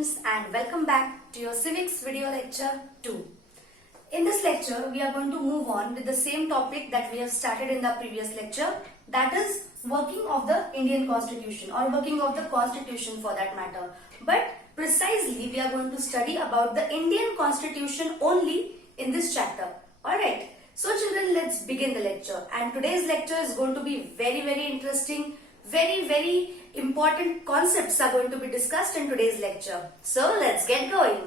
students, and welcome back to your Civics video lecture 2. In this lecture, we are going to move on with the same topic that we have started in the previous lecture, that is working of the Indian Constitution or working of the Constitution for that matter. But precisely, we are going to study about the Indian Constitution only in this chapter. Alright, so children, let's begin the lecture. And today's lecture is going to be very interesting, very important concepts are going to be discussed in today's lecture. So let's get going.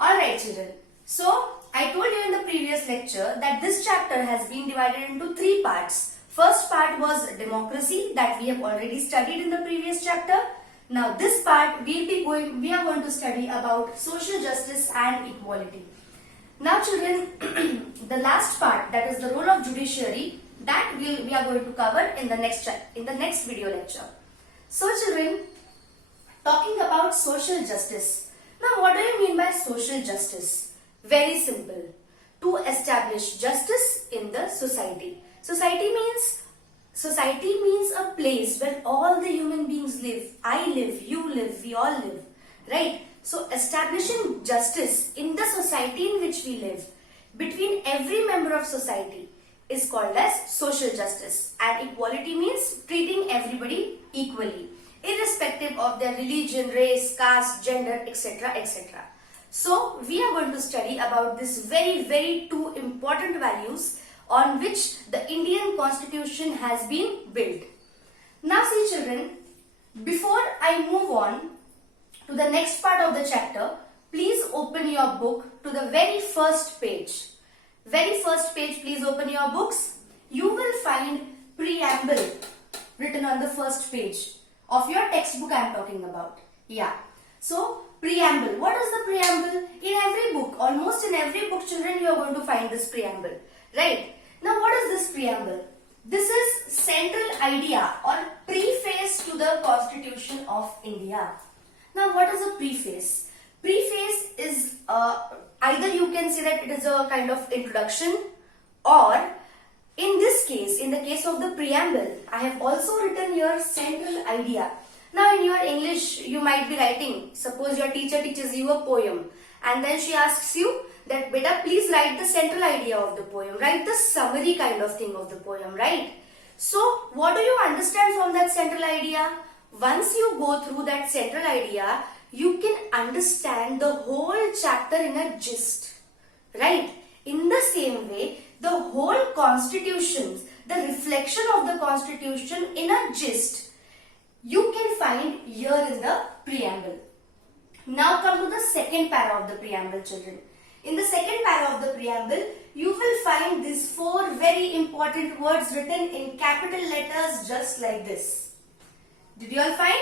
Alright children, so I told you in the previous lecture that this chapter has been divided into three parts. First part was democracy that we have already studied in the previous chapter. Now this part we are going to study about social justice and equality. Now children, the last part, that is the role of judiciary, that we are going to cover in the next video lecture. So children, talking about social justice. Now what do you mean by social justice? Very simple. To establish justice in the society. Society means a place where all the human beings live. I live, you live, we all live. Right? So establishing justice in the society in which we live between every member of society is called as social justice, and equality means treating everybody equally irrespective of their religion, race, caste, gender, etc. So we are going to study about this very two important values on which the Indian Constitution has been built. Now see children, before I move on to the next part of the chapter, please open your book to the very first page. Very first page, please open your books. You will find Preamble written on the first page of your textbook I am talking about. Yeah. So, Preamble. What is the Preamble? In every book, almost in every book, children, you are going to find this Preamble. Right? Now, what is this Preamble? This is central idea or preface to the Constitution of India. Now, what is a preface? Preface is either you can say that it is a kind of introduction, or in this case, in the case of the preamble, I have also written here central idea. Now in your English, you might be writing, suppose your teacher teaches you a poem and then she asks you that, beta, please write the central idea of the poem, write the summary kind of thing of the poem, right? So what do you understand from that central idea? Once you go through that central idea, you can understand the whole chapter in a gist, right? In the same way, the whole constitution, the reflection of the constitution in a gist, you can find here in the preamble. Now come to the second para of the preamble, children. In the second para of the preamble, you will find these four very important words written in capital letters just like this. Did you all find?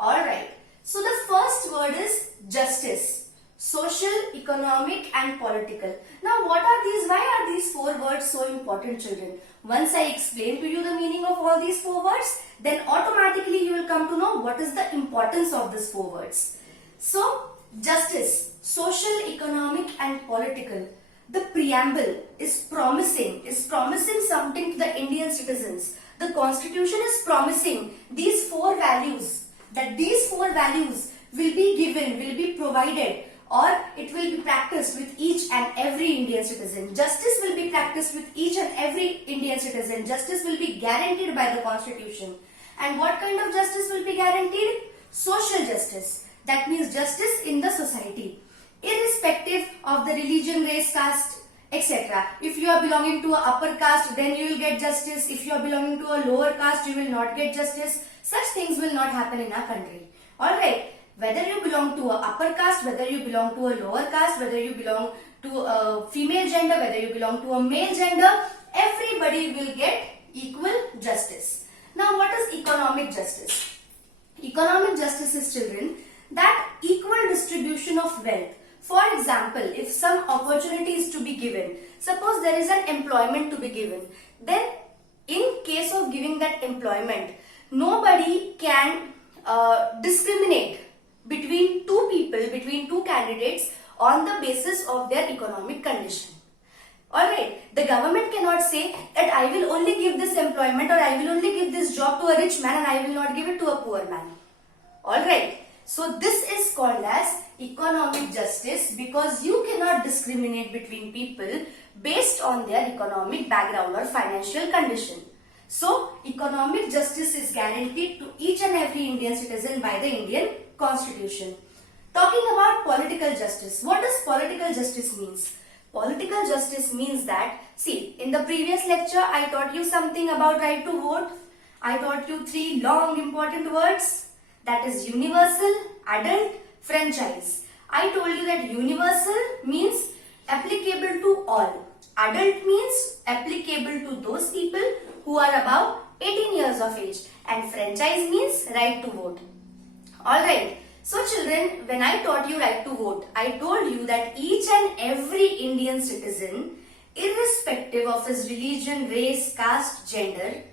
Alright. So the first word is justice, social, economic and political. Now what are these? Why are these four words so important, children? Once I explain to you the meaning of all these four words, then automatically you will come to know what is the importance of these four words. So justice, social, economic and political. The preamble is promising something to the Indian citizens. The Constitution is promising these four values, that these four values will be given, will be provided, or it will be practiced with each and every Indian citizen. Justice will be practiced with each and every Indian citizen. Justice will be guaranteed by the Constitution. And what kind of justice will be guaranteed? Social justice. That means justice in the society, irrespective of the religion, race, caste, etc. If you are belonging to an upper caste, then you will get justice. If you are belonging to a lower caste, you will not get justice. Such things will not happen in our country. Alright, whether you belong to an upper caste, whether you belong to a lower caste, whether you belong to a female gender, whether you belong to a male gender, everybody will get equal justice. Now what is economic justice? Economic justice is, children, that equal distribution of wealth. For example, if some opportunity is to be given, suppose there is an employment to be given, then in case of giving that employment, nobody can discriminate between two people, between two candidates on the basis of their economic condition. Alright, the government cannot say that I will only give this employment or I will only give this job to a rich man and I will not give it to a poor man. Alright, So this is called as economic justice because you cannot discriminate between people based on their economic background or financial condition. So economic justice is guaranteed to each and every Indian citizen by the Indian Constitution. Talking about political justice, what does political justice means? Political justice means that, see, in the previous lecture I taught you something about right to vote. I taught you 3 long important words, that is universal, adult, franchise. I told you that universal means applicable to all. Adult means applicable to those people who are above 18 years of age, and franchise means right to vote. Alright, so children, when I taught you right to vote, I told you that each and every Indian citizen, irrespective of his religion, race, caste, gender,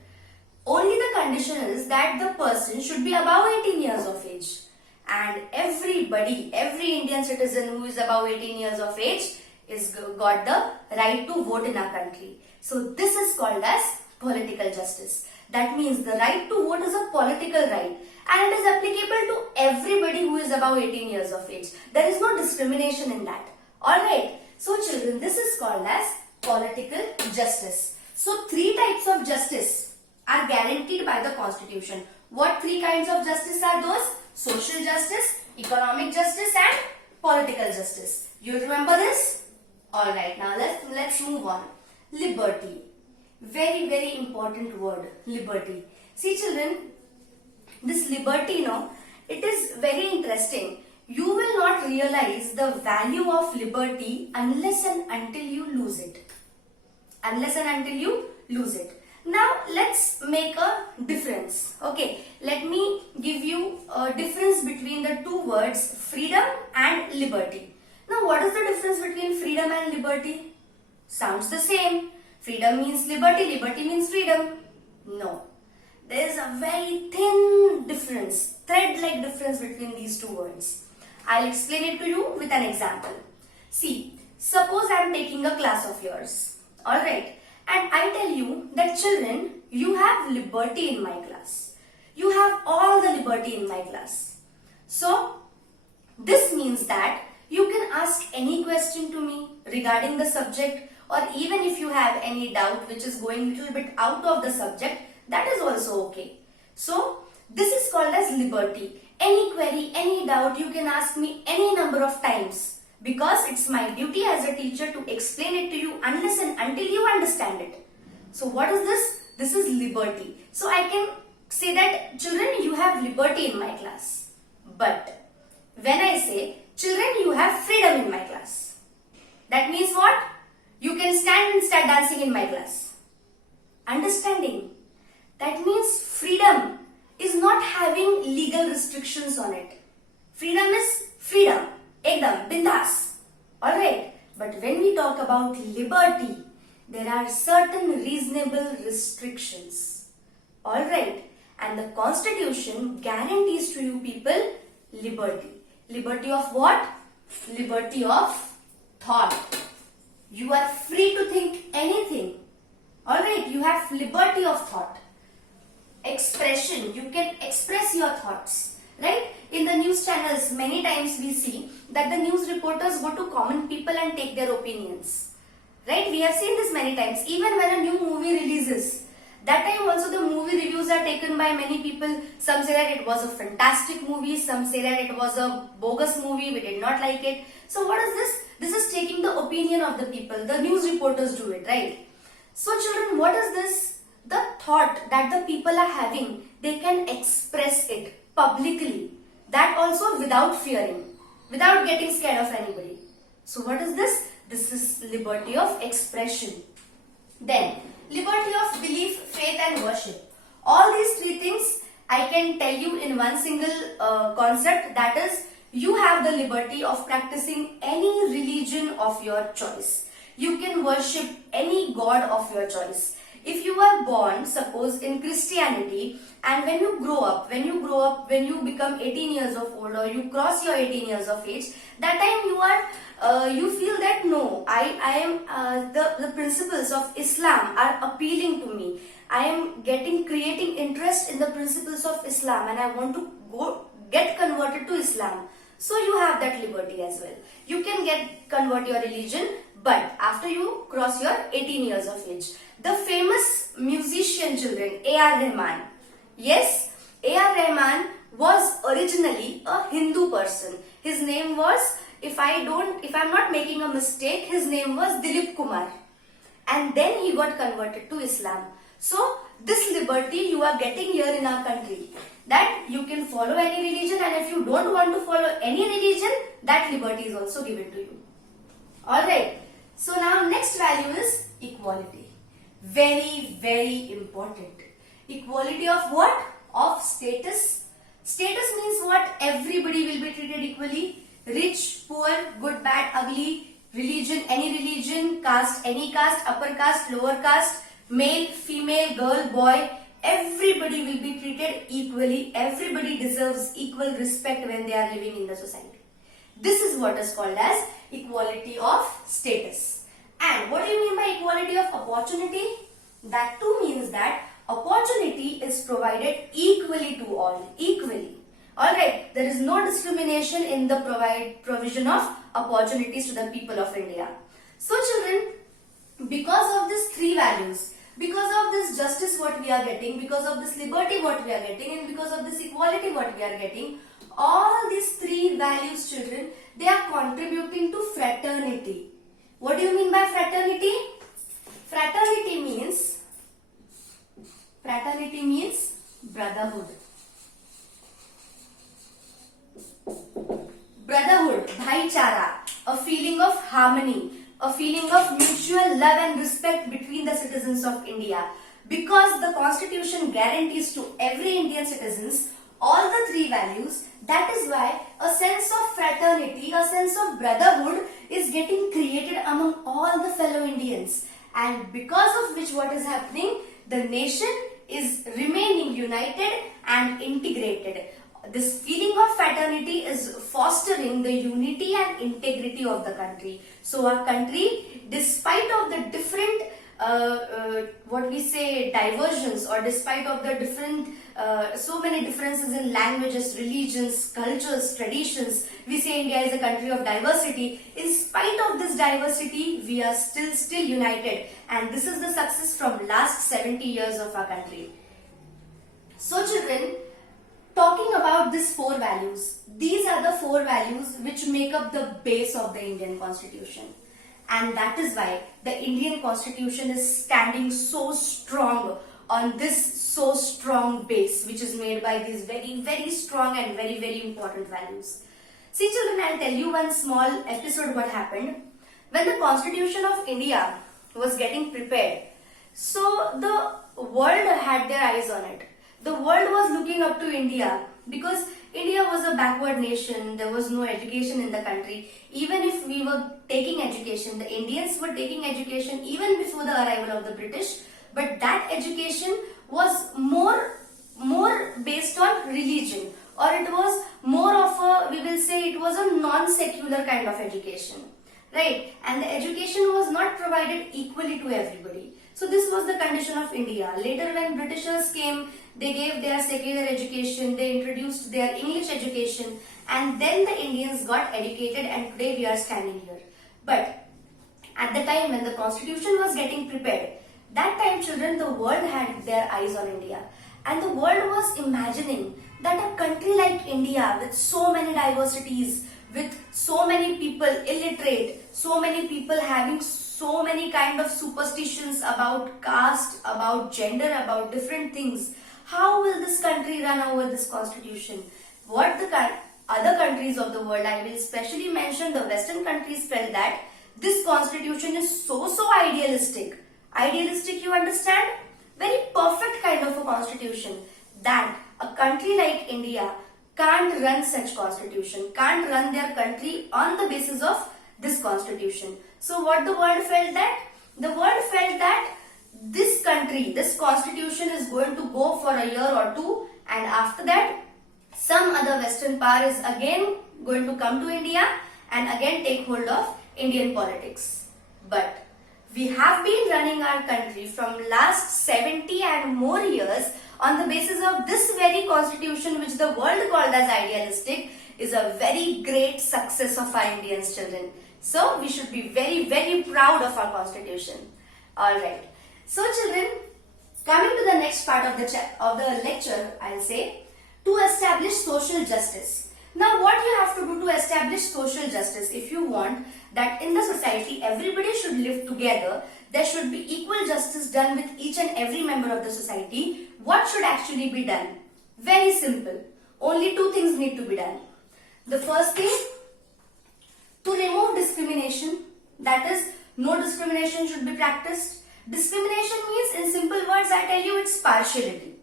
only the condition is that the person should be above 18 years of age. And everybody, every Indian citizen who is above 18 years of age is got the right to vote in our country. So this is called as political justice. That means the right to vote is a political right and it is applicable to everybody who is above 18 years of age. There is no discrimination in that. Alright, so children, this is called as political justice. So 3 types of justice are guaranteed by the Constitution. What 3 kinds of justice are those? Social justice, economic justice and political justice. You remember this? Alright, now let's move on. Liberty. Very, very important word, liberty. See children, this liberty, it is very interesting. You will not realize the value of liberty unless and until you lose it. Unless and until you lose it. Now let's make a difference. Okay, let me give you a difference between the 2 words freedom and liberty. Now what is the difference between freedom and liberty? Sounds the same. Freedom means liberty, liberty means freedom. No. There is a very thin difference, thread-like difference between these 2 words. I'll explain it to you with an example. See, suppose I am taking a class of yours. Alright. And I tell you that children, you have liberty in my class. You have all the liberty in my class. So, this means that you can ask any question to me regarding the subject, or even if you have any doubt which is going a little bit out of the subject, that is also okay. So, this is called as liberty. Any query, any doubt, you can ask me any number of times. Because it's my duty as a teacher to explain it to you unless and until you understand it. So what is this? This is liberty. So I can say that children, you have liberty in my class. But when I say children, you have freedom in my class, that means what? You can stand and start dancing in my class. Understanding? That means freedom is not having legal restrictions on it. Freedom is freedom. Ekdam, bindas. Alright, but when we talk about liberty, there are certain reasonable restrictions. Alright, and the Constitution guarantees to you people liberty. Liberty of what? Liberty of thought. You are free to think anything. Alright, you have liberty of thought. Expression, you can express your thoughts. Right? In the news channels, many times we see that the news reporters go to common people and take their opinions. Right? We have seen this many times. Even when a new movie releases, that time also the movie reviews are taken by many people. Some say that it was a fantastic movie. Some say that it was a bogus movie. We did not like it. So what is this? This is taking the opinion of the people. The news reporters do it, right? So children, what is this? The thought that the people are having, they can express it publicly, that also without fearing, without getting scared of anybody. So what is this? This is liberty of expression. Then liberty of belief, faith and worship. All these 3 things I can tell you in one single concept, that is, you have the liberty of practicing any religion of your choice. You can worship any god of your choice. If you are born, suppose in Christianity, and when you grow up, when you become 18 years of old or you cross your 18 years of age, that time you feel that no, I am the principles of Islam are appealing to me. I am creating interest in the principles of Islam and I want to get converted to Islam. So you have that liberty as well. You can convert your religion, but after you cross your 18 years of age. The famous musician children, A.R. Rahman. Yes, A.R. Rahman was originally a Hindu person. His name was, if I'm not making a mistake, his name was Dilip Kumar. And then he got converted to Islam. So this liberty you are getting here in our country, that you can follow any religion, and if you don't want to follow any religion, that liberty is also given to you. Alright, so now next value is equality. Very, very important. Equality of what? Of status. Status means what? Everybody will be treated equally. Rich, poor, good, bad, ugly, religion, any religion, caste, any caste, upper caste, lower caste, male, female, girl, boy, everybody will be treated equally. Everybody deserves equal respect when they are living in the society. This is what is called as equality of status. And what do you mean by equality of opportunity? That too means that opportunity is provided equally to all. Equally. Alright, there is no discrimination in the provision of opportunities to the people of India. So children, because of these three values, because of this justice what we are getting, because of this liberty what we are getting, and because of this equality what we are getting, all these three values children, they are contributing to fraternity. What do you mean by fraternity? Fraternity means brotherhood. Brotherhood, bhaichara, a feeling of harmony, a feeling of mutual love and respect between the citizens of India. Because the constitution guarantees to every Indian citizens all the three values, that is why a sense of fraternity, a sense of brotherhood is getting created among all the fellow Indians. And because of which what is happening, the nation is remaining united and integrated. This feeling of fraternity is fostering the unity and integrity of the country. So our country, despite of the different diversions, or despite of the different so many differences in languages, religions, cultures, traditions, we say India is a country of diversity. In spite of this diversity, we are still united, and this is the success from last 70 years of our country. So children, talking about these four values, these are the four values which make up the base of the Indian Constitution. And that is why the Indian Constitution is standing so strong on this so strong base, which is made by these very, very strong and very, very important values. See children, I'll tell you one small episode what happened. When the Constitution of India was getting prepared, so the world had their eyes on it. The world was looking up to India because India was a backward nation. There was no education in the country. Even if we were taking education, the Indians were taking education even before the arrival of the British. But that education was more based on religion, or it was more of a, we will say it was a non-secular kind of education, right? And the education was not provided equally to everybody. So this was the condition of India. Later when Britishers came, they gave their secular education, they introduced their English education, and then the Indians got educated, and today we are standing here. But at the time when the Constitution was getting prepared, that time children, the world had their eyes on India, and the world was imagining that a country like India with so many diversities, with so many people illiterate, so many people having so many kind of superstitions about caste, about gender, about different things, how will this country run over this constitution? What the other countries of the world, I will especially mention the Western countries, felt that this constitution is so idealistic. Idealistic, you understand? Very perfect kind of a constitution, that a country like India can't run such constitution, can't run their country on the basis of this constitution. So what the world felt that? The world felt that this country, this constitution is going to go for a year or two, and after that some other Western power is again going to come to India and again take hold of Indian politics. But we have been running our country from last 70 and more years on the basis of this very constitution which the world called as idealistic is a very great success of our Indians, children. So we should be very, very proud of our constitution. Alright. So children, coming to the next part of the lecture, I'll say, to establish social justice. Now what you have to do to establish social justice, if you want that in the society everybody should live together, there should be equal justice done with each and every member of the society, what should actually be done? Very simple. Only two things need to be done. The first thing, to remove discrimination, that is, no discrimination should be practiced. Discrimination means, in simple words, I tell you, it's partiality.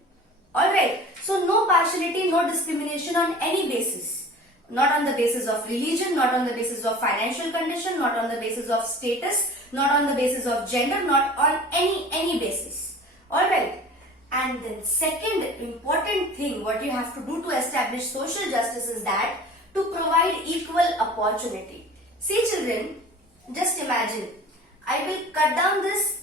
Alright, so no partiality, no discrimination on any basis. Not on the basis of religion, not on the basis of financial condition, not on the basis of status, not on the basis of gender, not on any basis. Alright, and then second important thing what you have to do to establish social justice is that to provide equal opportunity. See children, just imagine, I will cut down this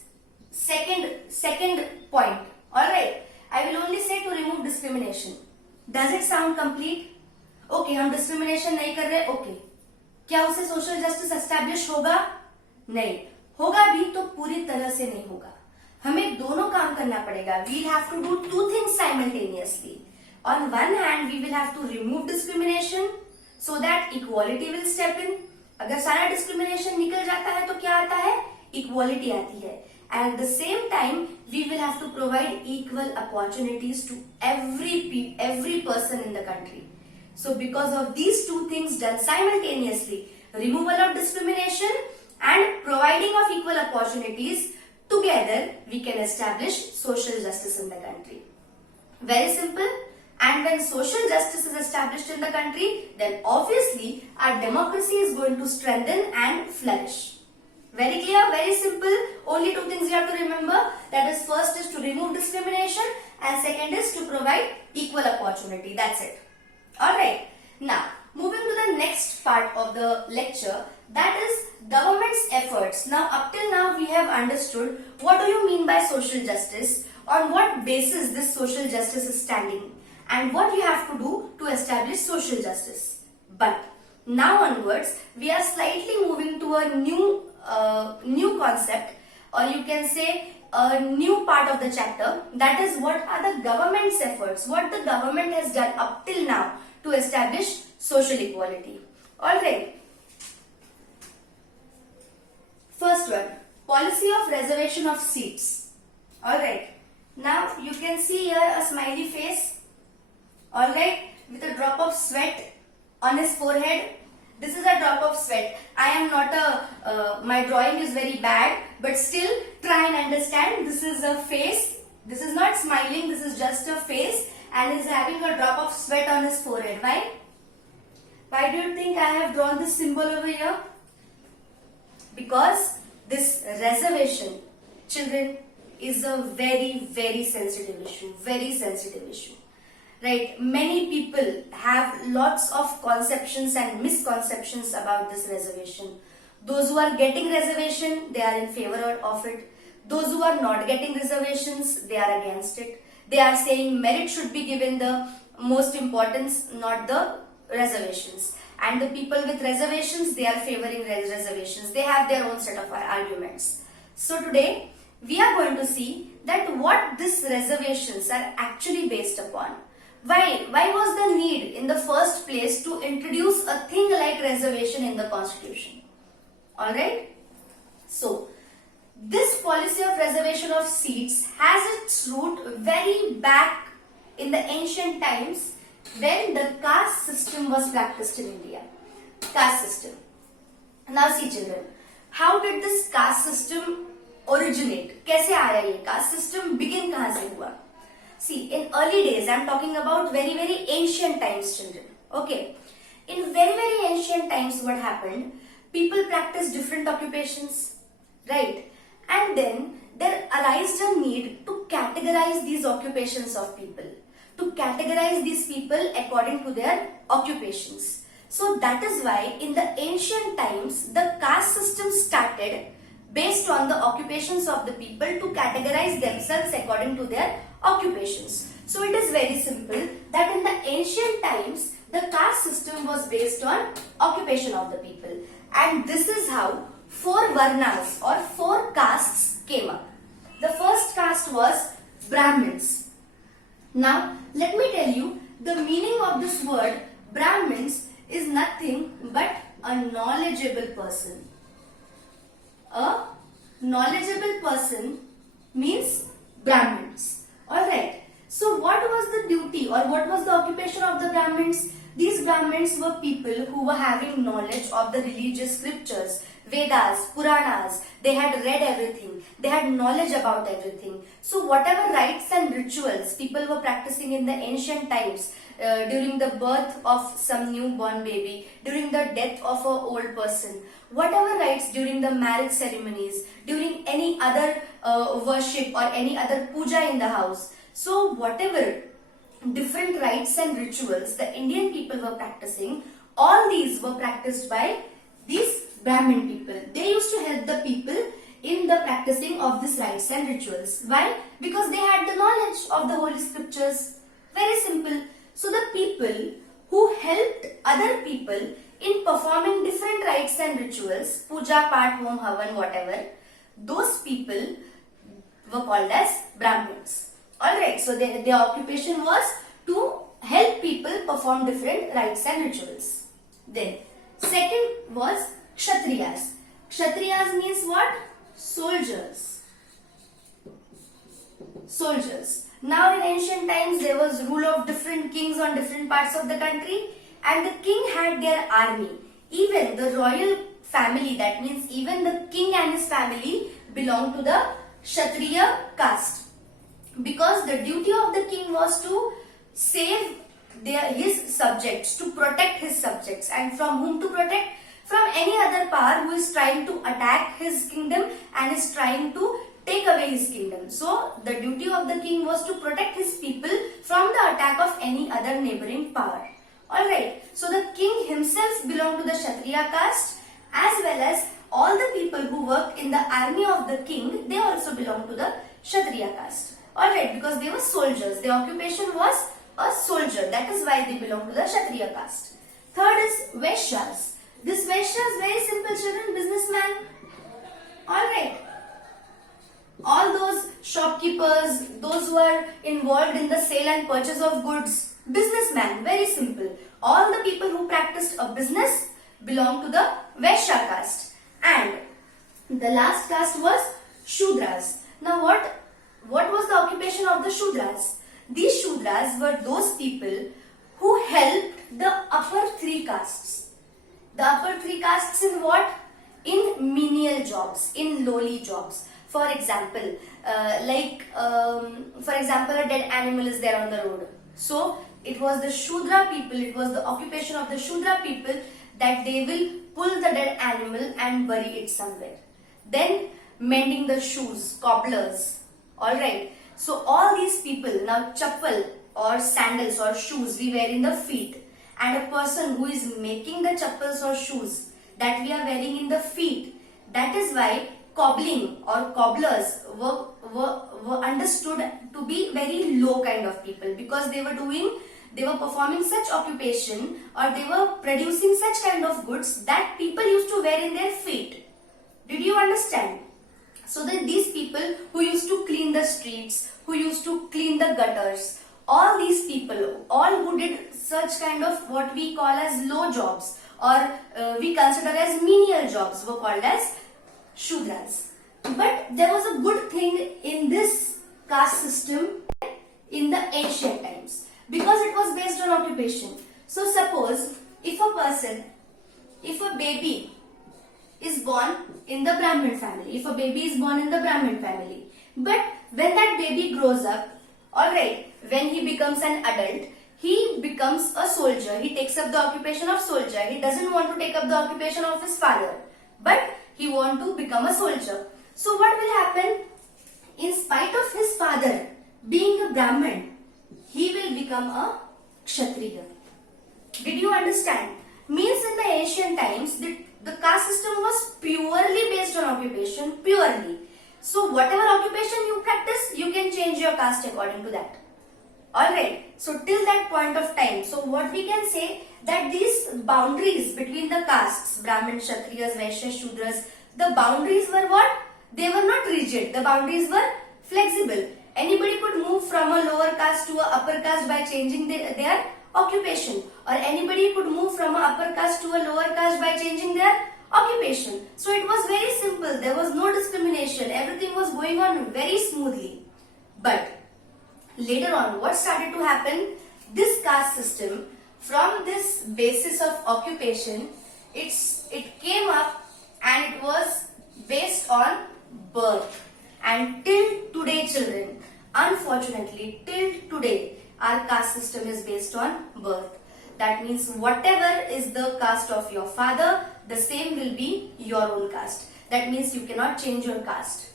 second point. Alright, I will only say to remove discrimination. Does it sound complete? Okay, हम discrimination नहीं कर रहे, okay. क्या उसे social justice establish होगा? नहीं. होगा भी तो पूरी तरह से नहीं होगा. हमें दोनों काम करना पड़ेगा. We'll have to do two things simultaneously. On one hand, we will have to remove discrimination so that equality will step in. अगर सारा discrimination निकल जाता है तो क्या आता है? Equality आती है. And at the same time, we will have to provide equal opportunities to every person in the country. So because of these two things done simultaneously, removal of discrimination and providing of equal opportunities, together we can establish social justice in the country. Very simple. And when social justice is established in the country, then obviously our democracy is going to strengthen and flourish. Very clear, very simple. Only two things you have to remember. That is, first is to remove discrimination and second is to provide equal opportunity. That's it. Alright. Now, moving to the next part of the lecture, that is government's efforts. Now, up till now we have understood what do you mean by social justice, on what basis this social justice is standing, and what you have to do to establish social justice. But now onwards, we are slightly moving to a new concept, or you can say a new part of the chapter, that is what are the government's efforts, what the government has done up till now to establish social equality. Alright. First one, policy of reservation of seats. Alright. Now you can see here a smiley face. Alright. With a drop of sweat on his forehead. This is a drop of sweat. I am not my drawing is very bad, but still try and understand. This is a face. This is not smiling. This is just a face, and he is having a drop of sweat on his forehead. Why? Why do you think I have drawn this symbol over here? Because this reservation, children, is a very, very sensitive issue. Very sensitive issue. Right? Many people have lots of conceptions and misconceptions about this reservation. Those who are getting reservation, they are in favor of it. Those who are not getting reservations, they are against it. They are saying merit should be given the most importance, not the reservations. And the people with reservations, they are favoring reservations. They have their own set of arguments. So today, we are going to see that what these reservations are actually based upon. Why was the need in the first place to introduce a thing like reservation in the constitution? Alright? So, this policy of reservation of seats has its root very back in the ancient times when the caste system was practiced in India. Caste system. Now see children, how did this caste system originate? कैसे आया ये caste system begin कहाँ से हुआ? See, in early days, I am talking about very, very ancient times, children. Okay. In very, very ancient times, what happened? People practiced different occupations, right? And then there arose a need to categorize these occupations of people, to categorize these people according to their occupations. So that is why in the ancient times, the caste system started based on the occupations of the people to categorize themselves according to their occupations. So it is very simple that in the ancient times, the caste system was based on occupation of the people. And this is how 4 varnas or 4 castes came up. The first caste was Brahmins. Now, let me tell you, the meaning of this word Brahmins is nothing but a knowledgeable person. A knowledgeable person means Brahmins. Alright. So what was the duty or what was the occupation of the Brahmins? These Brahmins were people who were having knowledge of the religious scriptures, Vedas, Puranas. They had read everything. They had knowledge about everything. So whatever rites and rituals people were practicing in the ancient times, during the birth of some newborn baby, during the death of an old person, whatever rites during the marriage ceremonies, during any other worship or any other puja in the house. So whatever different rites and rituals the Indian people were practicing, all these were practiced by these Brahmin people. They used to help the people in the practicing of these rites and rituals. Why? Because they had the knowledge of the holy scriptures. Very simple. So the people who helped other people in performing different rites and rituals, puja, part, home, havan, whatever, those people were called as Brahmins. Alright, so their occupation was to help people perform different rites and rituals. Then, second was Kshatriyas. Kshatriyas means what? Soldiers. Soldiers. Now in ancient times there was rule of different kings on different parts of the country, and the king had their army. Even the royal family, that means even the king and his family, belonged to the Kshatriya caste. Because the duty of the king was to save his subjects, to protect his subjects. And from whom to protect? From any other power who is trying to attack his kingdom and is trying to take away his kingdom. So the duty of the king was to protect his people from the attack of any other neighboring power. Alright, so the king himself belonged to the Kshatriya caste, as well as all the people who worked in the army of the king, they also belonged to the Kshatriya caste. Alright, because they were soldiers. Their occupation was a soldier. That is why they belong to the Kshatriya caste. Third is Vaishyas. This Vaishya is very simple, children, businessman. Alright. All those shopkeepers, those who are involved in the sale and purchase of goods, businessman, very simple. All the people who practiced a business belong to the Vaishya caste. And the last caste was Shudras. Now what was the occupation of the Shudras? These Shudras were those people who helped the upper 3 castes. The upper 3 castes in what? In menial jobs, in lowly jobs. For example, a dead animal is there on the road. So it was the Shudra people, it was the occupation of the Shudra people that they will pull the dead animal and bury it somewhere. Then mending the shoes, cobblers. Alright. So all these people, now chappal or sandals or shoes we wear in the feet, and a person who is making the chappals or shoes that we are wearing in the feet, that is why cobbling or cobblers were understood to be very low kind of people, because they were performing such occupation or they were producing such kind of goods that people used to wear in their feet. Did you understand? So that these people who used to clean the streets, who used to clean the gutters, all these people, all who did such kind of what we call as low jobs or we consider as menial jobs were called as Shudras. But there was a good thing in this caste system in the ancient times, because it was based on occupation. So suppose if a baby is born in the Brahmin family, but when that baby grows up, alright, when he becomes an adult, he becomes a soldier. He takes up the occupation of soldier. He doesn't want to take up the occupation of his father, but he wants to become a soldier. So what will happen? In spite of his father being a Brahmin, he will become a Kshatriya. Did you understand? Means in the ancient times, the caste system was purely based on occupation, purely. So whatever occupation you practice, you can change your caste according to that. Alright, so till that point of time, so what we can say that these boundaries between the castes, Brahmin, Kshatriyas, Vaishyas, Shudras, the boundaries were what? They were not rigid, the boundaries were flexible. Anybody could move from a lower caste to a upper caste by changing their occupation, or anybody could move from a upper caste to a lower caste by changing their occupation. So it was very simple, there was no discrimination, everything was going on very smoothly. But later on, what started to happen? This caste system, from this basis of occupation, it came up and it was based on birth. And till today, children, unfortunately, till today, our caste system is based on birth. That means whatever is the caste of your father, the same will be your own caste. That means you cannot change your caste.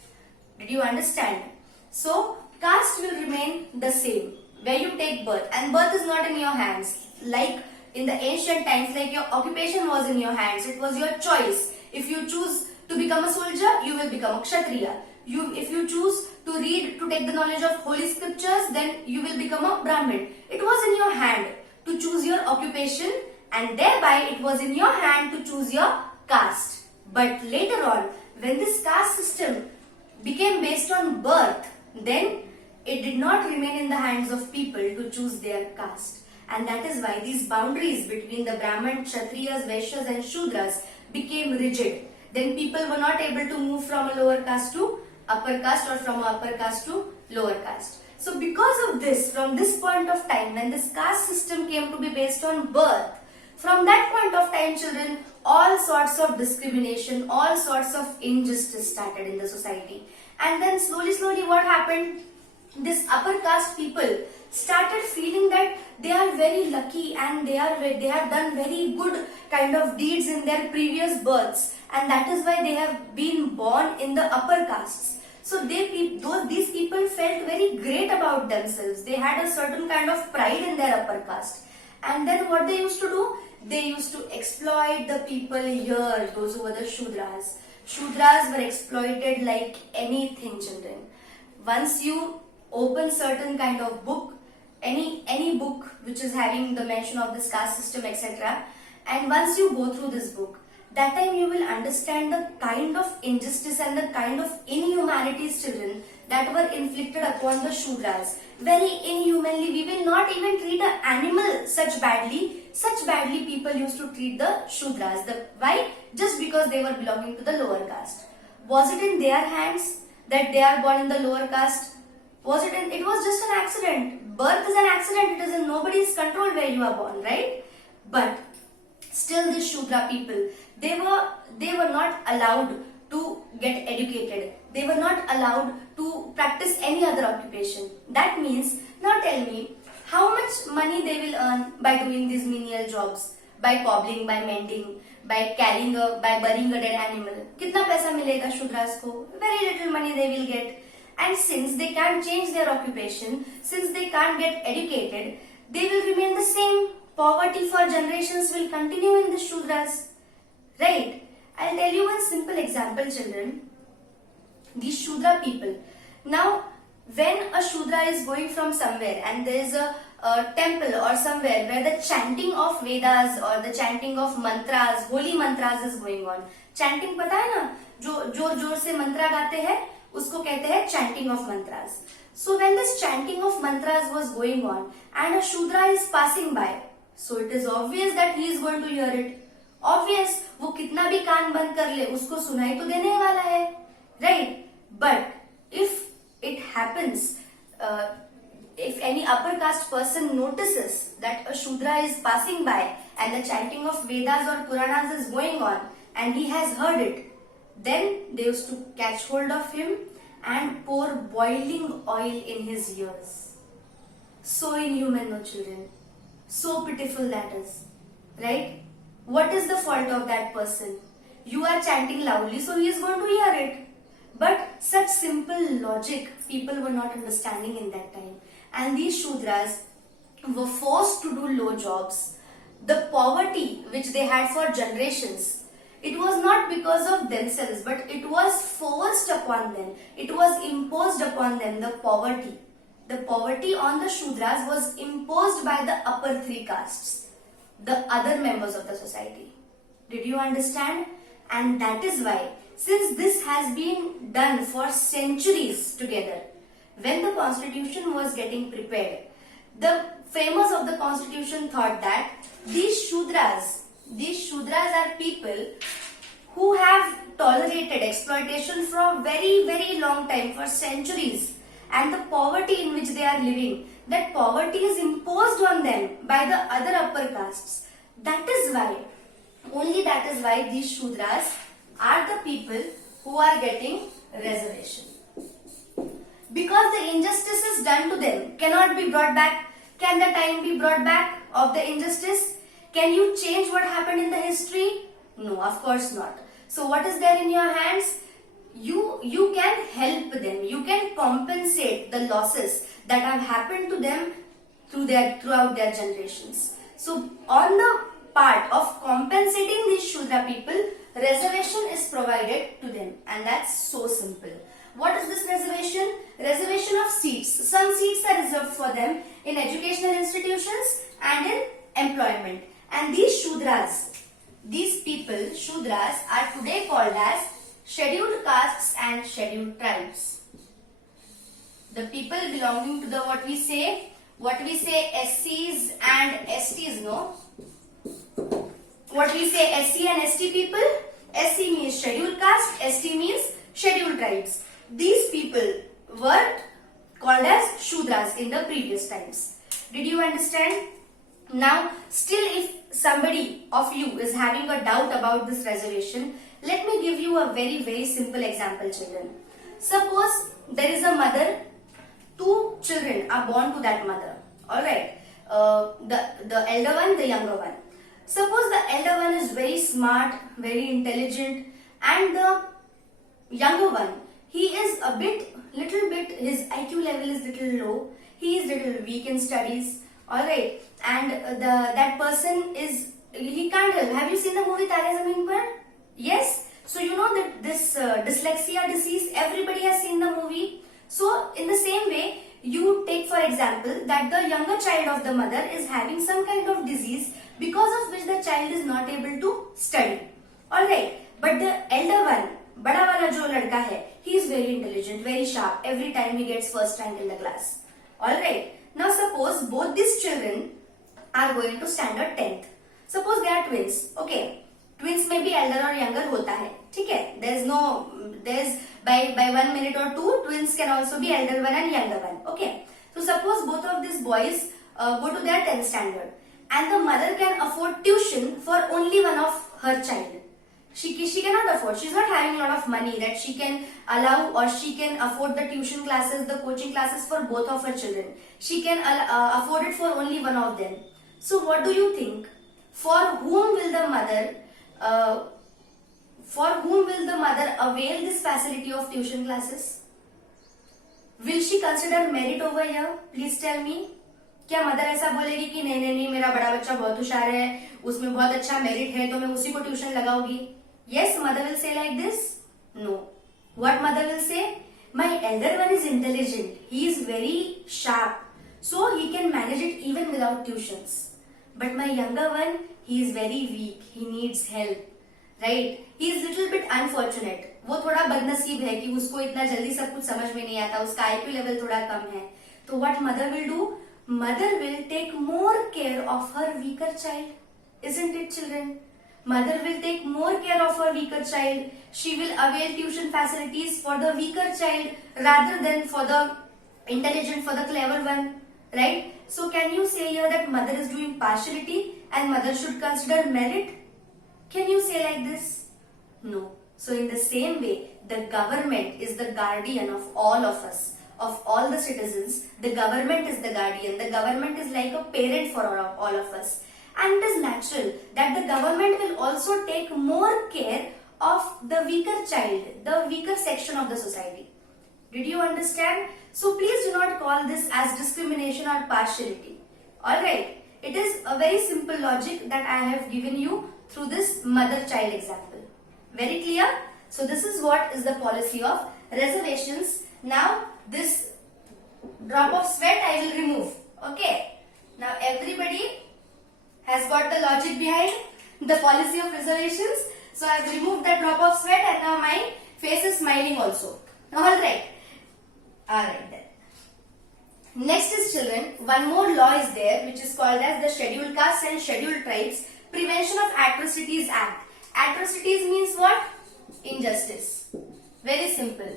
Did you understand? So, caste will remain the same where you take birth, and birth is not in your hands. Like in the ancient times, like your occupation was in your hands, it was your choice. If you choose to become a soldier, you will become a Kshatriya. If you choose to read, to take the knowledge of holy scriptures, then you will become a Brahmin. It was in your hand to choose your occupation, and thereby it was in your hand to choose your caste. But later on, when this caste system became based on birth, then it did not remain in the hands of people to choose their caste. And that is why these boundaries between the Brahmin, Kshatriyas, Vaishyas and Shudras became rigid. Then people were not able to move from a lower caste to upper caste, or from upper caste to lower caste. So because of this, from this point of time, when this caste system came to be based on birth, from that point of time, children, all sorts of discrimination, all sorts of injustice started in the society. And then slowly what happened? This upper caste people started feeling that they are very lucky and they have done very good kind of deeds in their previous births, and that is why they have been born in the upper castes. So these people felt very great about themselves. They had a certain kind of pride in their upper caste. And then what they used to do? They used to exploit the people here, those who were the Shudras. Shudras were exploited like anything, children. Once you open certain kind of book, any book which is having the mention of this caste system, etc., and once you go through this book, that time you will understand the kind of injustice and the kind of inhumanities, children, that were inflicted upon the Shudras. Very inhumanly. We will not even treat an animal such badly. Such badly people used to treat the Shudras. Why? Just because they were belonging to the lower caste. Was it in their hands that they are born in the lower caste? It was just an accident. Birth is an accident. It is in nobody's control where you are born, right? But still these Shudra people, they were not allowed to get educated. They were not allowed to practice any other occupation. That means, now tell me, how much money they will earn by doing these menial jobs? By cobbling, by mending, by burying a dead animal. Kitna paisa milega Shudras ko? Very little money they will get. And since they can't change their occupation, since they can't get educated, they will remain the same. Poverty for generations will continue in the Shudras. Right? I'll tell you one simple example, children. These Shudra people. Now, when a Shudra is going from somewhere and there is a temple or somewhere where the chanting of Vedas or the chanting of mantras, holy mantras is going on. Chanting पता है ना? जो जोर से मंत्रा गाते हैं, उसको कहते हैं chanting of mantras. So when this chanting of mantras was going on and a Shudra is passing by, so it is obvious that he is going to hear it. Obvious, वो कितना भी कान बंद कर ले, उसको सुनाई तो देने वाला है, right? But if it happens, if any upper caste person notices that a Shudra is passing by and the chanting of Vedas or Puranas is going on and he has heard it, then they used to catch hold of him and pour boiling oil in his ears. So inhuman, no children. So pitiful that is, right? What is the fault of that person? You are chanting loudly, so he is going to hear it. But such simple logic people were not understanding in that time. And these Shudras were forced to do low jobs. The poverty which they had for generations, it was not because of themselves, but it was forced upon them. It was imposed upon them, the poverty. The poverty on the Shudras was imposed by the upper three castes, the other members of the society. Did you understand? And that is why, since this has been done for centuries together, when the constitution was getting prepared, the framers of the constitution thought that these Shudras are people who have tolerated exploitation for a very, very long time, for centuries, and the poverty in which they are living, that poverty is imposed on them by the other upper castes. That is why, only that is why these Shudras are the people who are getting reservation. Because the injustices done to them cannot be brought back. Can the time be brought back of the injustice? Can you change what happened in the history? No, of course not. So what is there in your hands? You can help them. You can compensate the losses that have happened to them throughout their generations. So on the part of compensating these Shudra people, reservation is provided to them, and that's so simple. What is this reservation? Reservation of seats. Some seats are reserved for them in educational institutions and in employment. And these Shudras, these people, Shudras, are today called as scheduled castes and scheduled tribes. The people belonging to the what we say SCs and STs, no? What we say SC and ST people? SC means scheduled caste, ST means scheduled tribes. These people were called as Shudras in the previous times. Did you understand? Now, still if somebody of you is having a doubt about this reservation, let me give you a very, very simple example, children. Suppose there is a mother, two children are born to that mother. Alright, the elder one, the younger one. Suppose the elder one is very smart, very intelligent, and the younger one, he is his IQ level is little low, he is little weak in studies, alright, and that person is, he can't help. Have you seen the movie Tare Zameen Par? Yes? So you know that this dyslexia disease, everybody has seen the movie. So in the same way, you take for example that the younger child of the mother is having some kind of disease because of which the child is not able to study. Alright, but the elder one, bada wala jo ladka hai, he is very intelligent, very sharp. Every time he gets first rank in the class. Alright, now suppose both these children are going to standard 10th. Suppose they are twins. Okay, twins may be elder or younger hota hai. ठीक है, there's by 1 minute or two, twins can also be elder one and younger one. Okay, so suppose both of these boys go to their 10th standard, and the mother can afford tuition for only one of her child. She cannot afford. She's not having a lot of money that she can allow, or she can afford the tuition classes, the coaching classes for both of her children. She can afford it for only one of them. So what do you think? For whom will the mother avail this facility of tuition classes? Will she consider merit over here? Please tell me. क्या mother ऐसा बोलेगी कि नहीं नहीं नहीं मेरा बड़ा बच्चा बहुत होशियार है, उसमें बहुत अच्छा मेरिट है, तो मैं उसी को ट्यूशन लगाऊंगी? Yes, mother will say like this? No. What mother will say? My elder one is intelligent. He is very sharp. So he can manage it even without tuitions. But my younger one, he is very weak. He needs help. Right? He is little bit unfortunate. वो थोड़ा बदनसीब है कि उसको इतना जल्दी सब कुछ समझ में नहीं आता. उसका IQ level थोड़ा कम है. तो what mother will do? Mother will take more care of her weaker child. Isn't it, children? Mother will take more care of her weaker child. She will avail tuition facilities for the weaker child rather than for the intelligent, for the clever one. Right? So can you say here that mother is doing partiality and mother should consider merit? Can you say like this? No. So in the same way, the government is the guardian of all of us, of all the citizens. The government is the guardian. The government is like a parent for all of us. And it is natural that the government will also take more care of the weaker child, the weaker section of the society. Did you understand? So please do not call this as discrimination or partiality. Alright, it is a very simple logic that I have given you through this mother-child example. Very clear? So this is what is the policy of reservations. Now this drop of sweat I will remove. Okay. Now everybody has got the logic behind the policy of reservations. So I have removed that drop of sweat and now my face is smiling also. Alright. Alright then. Next is children, one more law is there which is called as the Scheduled Castes and Scheduled Tribes Prevention of Atrocities Act. Atrocities means what? Injustice. Very simple.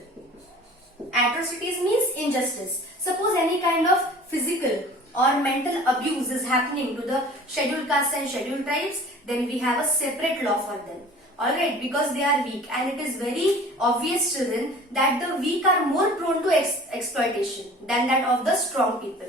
Atrocities means injustice. Suppose any kind of physical or mental abuse is happening to the Scheduled Castes and Scheduled Tribes, then we have a separate law for them. Alright, because they are weak, and it is very obvious, children, that the weak are more prone to exploitation than that of the strong people.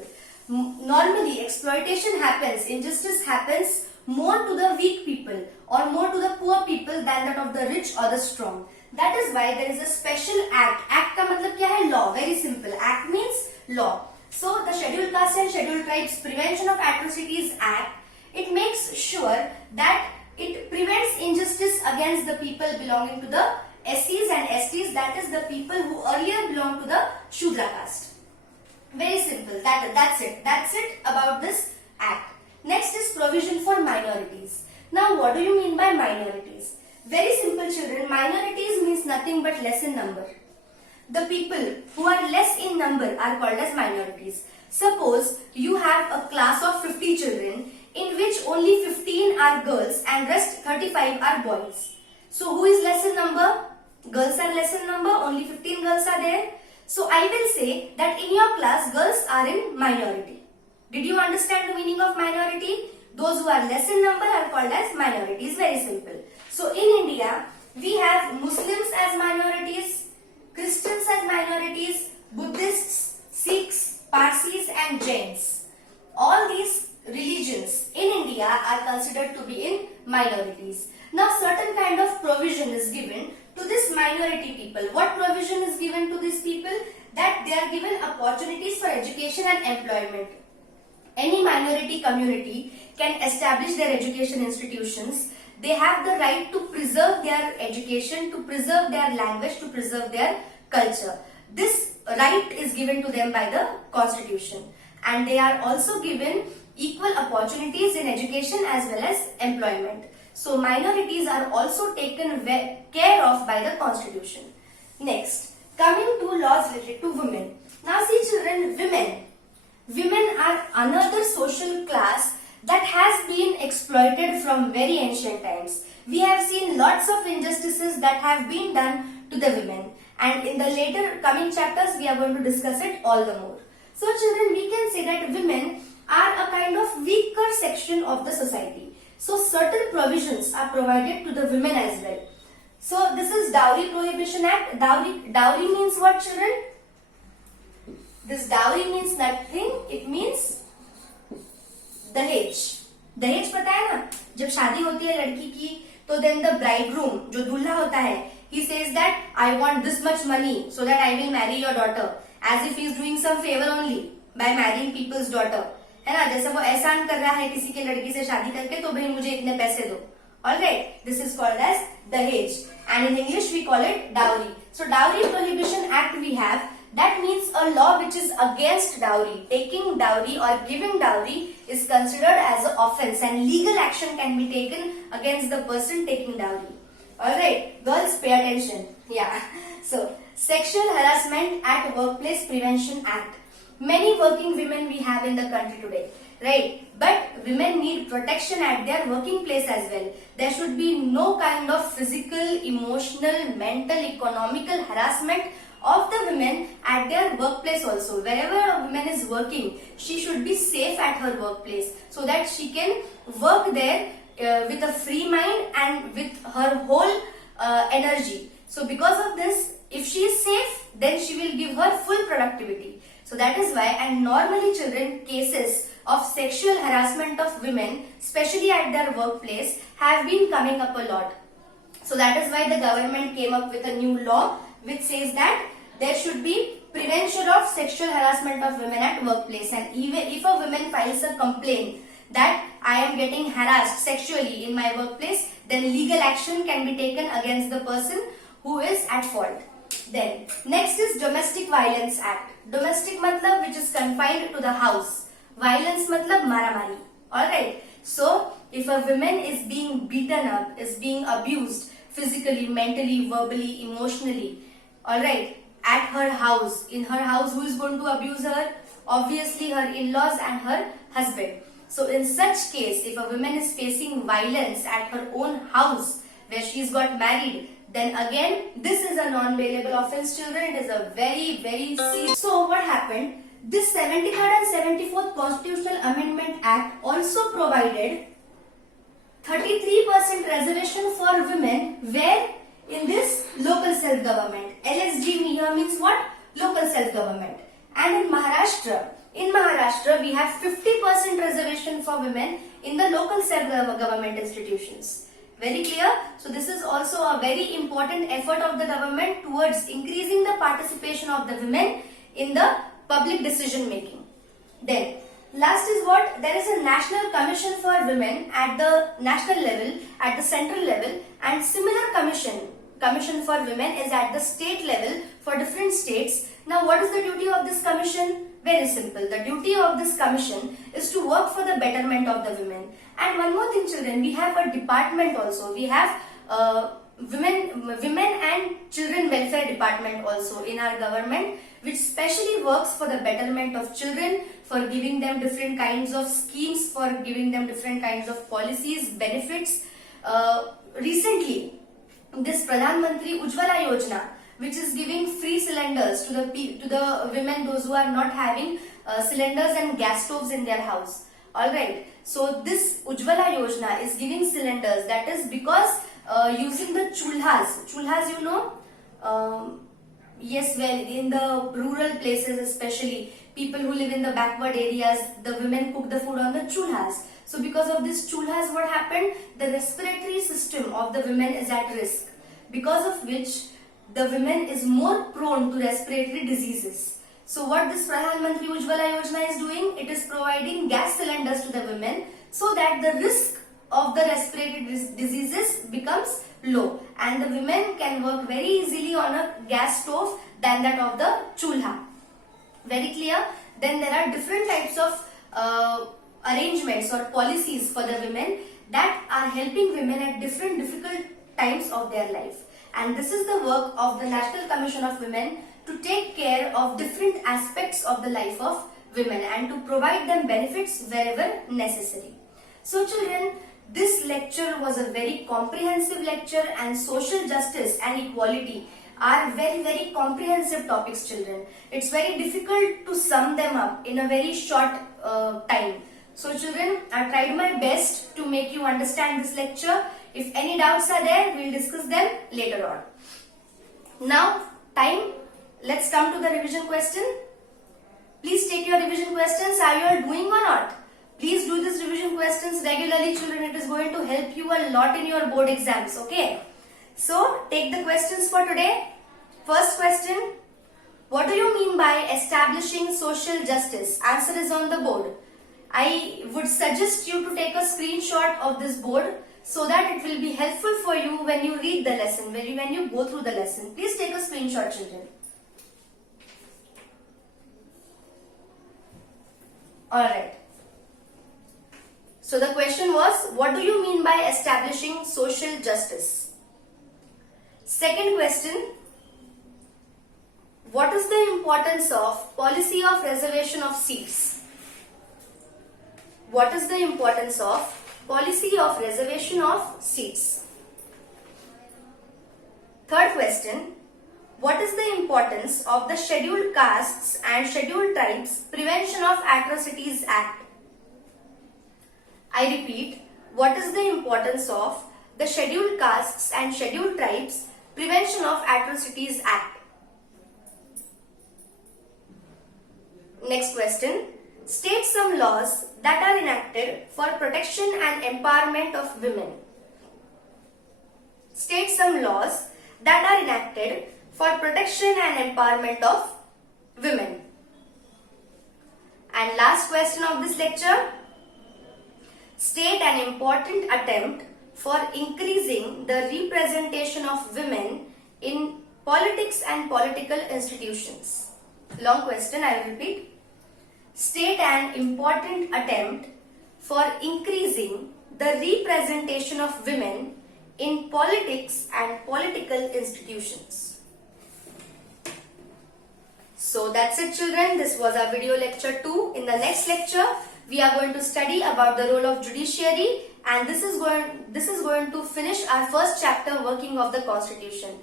Normally, exploitation happens, injustice happens more to the weak people or more to the poor people than that of the rich or the strong. That is why there is a special act. Act का मतलब क्या है? Law. Very simple. Act means law. So the Scheduled Castes and Scheduled Tribes Prevention of Atrocities Act, it makes sure that it prevents injustice against the people belonging to the SCs and STs, that is the people who earlier belonged to the Shudra caste. Very simple. That's it. That's it about this act. Next is provision for minorities. Now what do you mean by minorities? Very simple, children. Minorities means nothing but less in number. The people who are less in number are called as minorities. Suppose you have a class of 50 children in which only 15 are girls and rest 35 are boys. So who is less in number? Girls are less in number, only 15 girls are there. So I will say that in your class girls are in minority. Did you understand the meaning of minority? Those who are less in number are called as minorities. Very simple. So in India, we have Muslims as minorities, Christians as minorities, Buddhists, Sikhs, Parsis and Jains. All these religions in India are considered to be in minorities. Now certain kind of provision is given to this minority people. What provision is given to these people? That they are given opportunities for education and employment. Any minority community can establish their education institutions. They have the right to preserve their education, to preserve their language, to preserve their culture. This right is given to them by the constitution, and they are also given equal opportunities in education as well as employment. So minorities are also taken care of by the constitution. Next, coming to laws related to women. Now see children, women are another social class that has been exploited from very ancient times. We have seen lots of injustices that have been done to the women, and in the later coming chapters we are going to discuss it all the more. So children, we can say that women are a kind of weaker section of the society. So certain provisions are provided to the women as well. So this is Dowry Prohibition Act. Dowry means what, children? This dowry means nothing. It means दहेज. दहेज पता है ना, जब शादी होती है लड़की की तो then the bridegroom, जो दूल्हा होता है, he says that I want this much money so that I will marry your daughter, as if he is doing some favor only by marrying people's daughter. है ना, जैसे वो एहसान कर रहा है किसी के लड़की से शादी करके, तो भाई मुझे इतने पैसे दो. Alright, this is called as dahej, and in English we call it dowry. So Dowry Prohibition Act we have, that means a law which is against dowry. Taking dowry or giving dowry is considered as an offense, and legal action can be taken against the person taking dowry. Alright, girls pay attention. Yeah. So, Sexual Harassment at Workplace Prevention Act. Many working women we have in the country today, right? But women need protection at their working place as well. There should be no kind of physical, emotional, mental, economical harassment of the women at their workplace also. Wherever a woman is working, she should be safe at her workplace so that she can work there with a free mind and with her whole energy. So because of this, if she is safe, then she will give her full productivity. So that is why, and normally children, cases of sexual harassment of women, especially at their workplace, have been coming up a lot. So that is why the government came up with a new law which says that there should be prevention of sexual harassment of women at workplace, and even if a woman files a complaint that I am getting harassed sexually in my workplace, then legal action can be taken against the person who is at fault. Then next is Domestic Violence Act. Domestic matlab which is confined to the house. Violence matlab maramari. Alright. So if a woman is being beaten up, is being abused physically, mentally, verbally, emotionally, alright, at her house, in her house, who is going to abuse her? Obviously her in-laws and her husband. So in such case, if a woman is facing violence at her own house where she's got married, then again this is a non-bailable offence, children. It is a very serious. So what happened? This 73rd and 74th Constitutional Amendment Act also provided 33% reservation for women where in this local self-government. LSG here means what? Local self-government. And in Maharashtra we have 50% reservation for women in the local self-government institutions. Very clear? So this is also a very important effort of the government towards increasing the participation of the women in the public decision making. Then last is what? There is a National Commission for Women at the national level, at the central level, and similar commission for women is at the state level for different states. Now what is the duty of this commission? Very simple. The duty of this commission is to work for the betterment of the women. And one more thing, children, we have a department also. We have women and children welfare department also in our government, which specially works for the betterment of children, for giving them different kinds of schemes, for giving them different kinds of policies, benefits. Recently, this Pradhan Mantri Ujjwala Yojana, which is giving free cylinders to the women, those who are not having cylinders and gas stoves in their house. Alright, so this Ujjwala Yojana is giving cylinders. That is because using the chulhas, you know, yes, well, in the rural places especially, people who live in the backward areas, the women cook the food on the chulhas. So because of this chulhas, what happened? The respiratory system of the women is at risk, because of which the women is more prone to respiratory diseases. So what this Pradhan Mantri Ujjwala Yojana is doing? It is providing gas cylinders to the women so that the risk of the respiratory diseases becomes low and the women can work very easily on a gas stove than that of the chulha. Very clear? Then there are different types of arrangements or policies for the women that are helping women at different difficult times of their life. And this is the work of the National Commission of Women to take care of different aspects of the life of women and to provide them benefits wherever necessary. So children, this lecture was a very comprehensive lecture, and social justice and equality are very comprehensive topics, children. It's very difficult to sum them up in a very short time. So children, I tried my best to make you understand this lecture. If any doubts are there, we'll discuss them later on. Now, let's come to the revision question. Please take your revision questions. Are you all doing or not? Please do these revision questions regularly, children. It is going to help you a lot in your board exams, okay? So, take the questions for today. First question, what do you mean by establishing social justice? Answer is on the board. I would suggest you to take a screenshot of this board so that it will be helpful for you when you read the lesson, when you go through the lesson. Please take a screenshot, children. Alright. So the question was, what do you mean by establishing social justice? Second question, what is the importance of policy of reservation of seats? What is the importance of policy of reservation of seats? Third question, what is the importance of the Scheduled Castes and Scheduled Tribes Prevention of Atrocities Act? I repeat, what is the importance of the Scheduled Castes and Scheduled Tribes Prevention of Atrocities Act? Next question, state some laws that are enacted for protection and empowerment of women. State some laws that are enacted for protection and empowerment of women. And last question of this lecture, state an important attempt for increasing the representation of women in Politics and political institutions. Long question, I will repeat. State an important attempt for increasing the representation of women in politics and political institutions. So that's it, children. This was our video lecture 2. In the next lecture, we are going to study about the role of judiciary, and this is going to finish our first chapter, working of the Constitution.